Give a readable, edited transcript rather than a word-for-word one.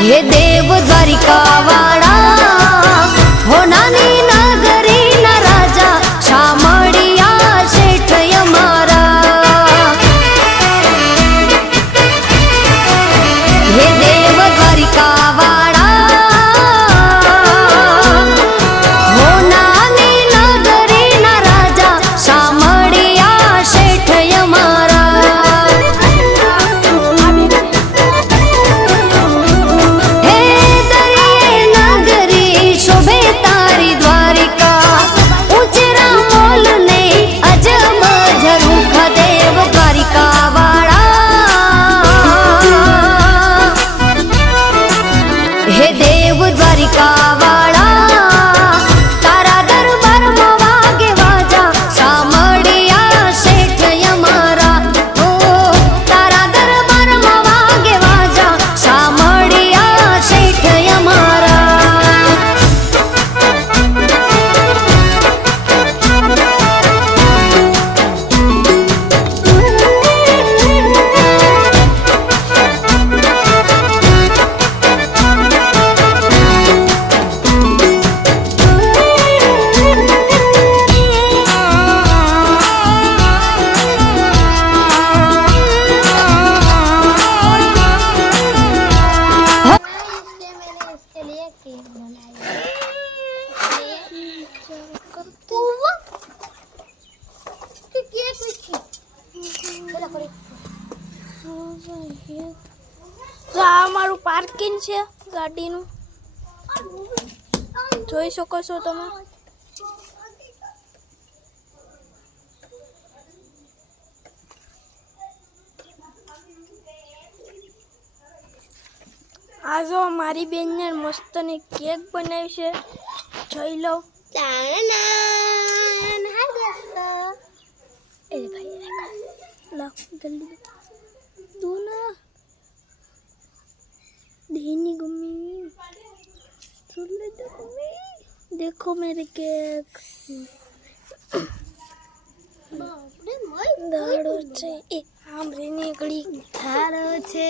हे देव द्वारिका वाड़ा हो नानी नगरी न राजा शामड़िया शेठ यमारा। हे देव द्वारिका वाड़ा हो नानी नगरी न राजा शामड़िया शेठ यमारा। हे देव द्वारिका वाड़ा तारा दरबार में वागे वाजा शामड़िया शेठ यमारा। ओ तारा दरबार में वागे वाजा शामड़िया शेठ यमारा। અમારું પાર્કિંગ છે ગાડીનું જોઈ શકો છો તમે। આ જો મારી બેનને મસ્તની કેક બનાવી છે, જોઈ લો। जल्दी तू ना देनी गुम्मी देखो मेरे केक दाड़ो छे ए आमरे નીકળી थारो छे